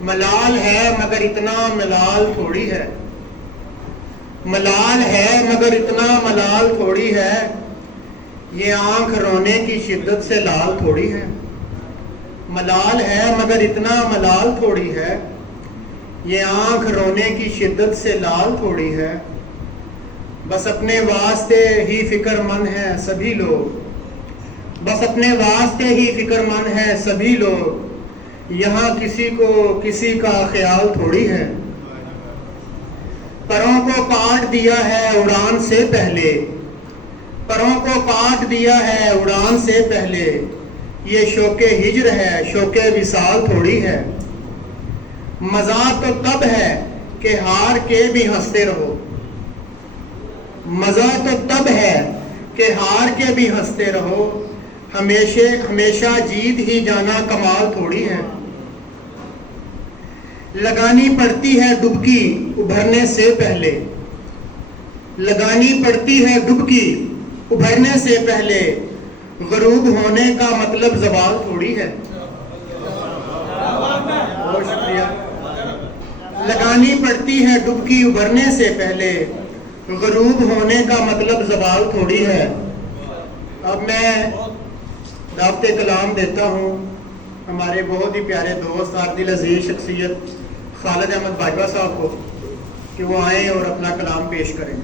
ملال ہے مگر اتنا ملال تھوڑی ہے، ملال ہے مگر اتنا ملال تھوڑی ہے، یہ آنکھ رونے کی شدت سے لال تھوڑی ہے۔ ملال ہے مگر اتنا ملال تھوڑی ہے، یہ آنکھ رونے کی شدت سے لال تھوڑی ہے۔ بس اپنے واسطے ہی فکر مند ہیں سبھی لوگ، بس اپنے واسطے ہی فکر مند ہیں سبھی لوگ، یہاں کسی کو کسی کا خیال تھوڑی ہے۔ پروں کو کاٹ دیا ہے اڑان سے پہلے، پروں کو کاٹ دیا ہے اڑان سے پہلے، یہ شوق ہجر ہے شوق وصال تھوڑی ہے۔ مزہ تو تب ہے کہ ہار کے بھی ہنستے رہو، مزہ تو تب ہے کہ ہار کے بھی ہنستے رہو، ہمیشہ جیت ہی جانا کمال تھوڑی ہے۔ لگانی پڑتی ہے ڈبکی ابھرنے سے پہلے، لگانی پڑتی ہے ڈبکی ابھرنے سے پہلے، غروب ہونے کا مطلب زوال تھوڑی ہے۔ بہت شکریہ۔ لگانی پڑتی ہے ڈبکی ابھرنے سے پہلے، غروب ہونے کا مطلب زوال تھوڑی ہے۔ اب میں دعوت کلام دیتا ہوں ہمارے بہت ہی پیارے دوست اور دل عزیز شخصیت خالد احمد باجوہ صاحب کو کہ وہ آئیں اور اپنا کلام پیش کریں۔